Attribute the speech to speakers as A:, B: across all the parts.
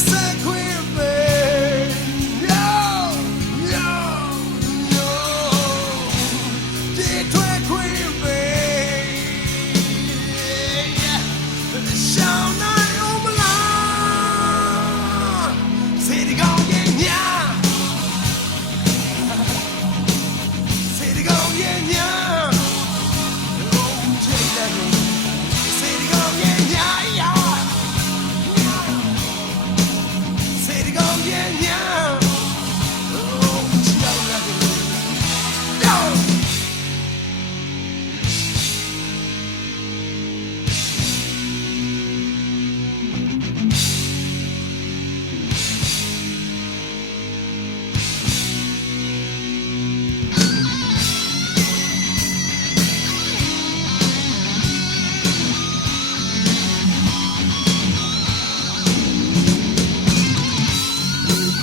A: say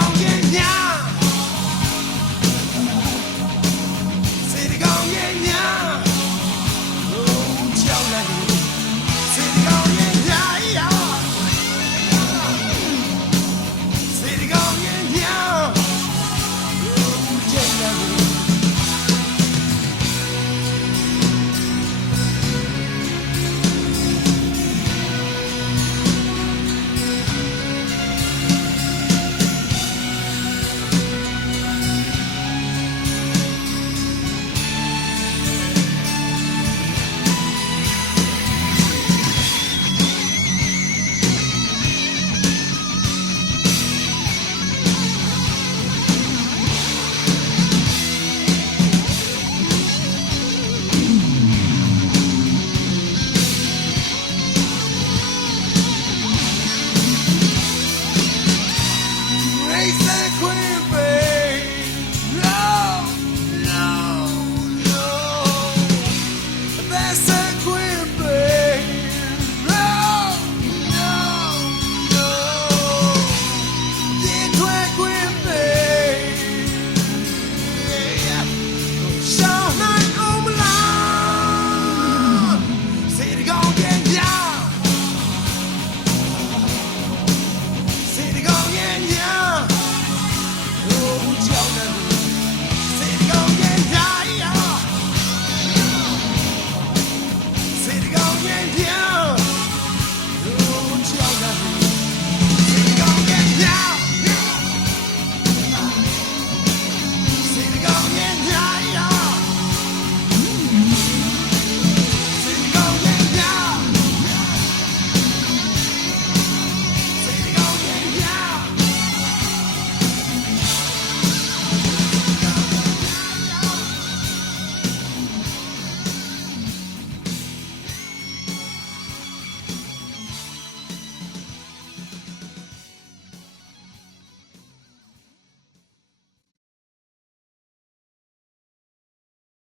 A: don't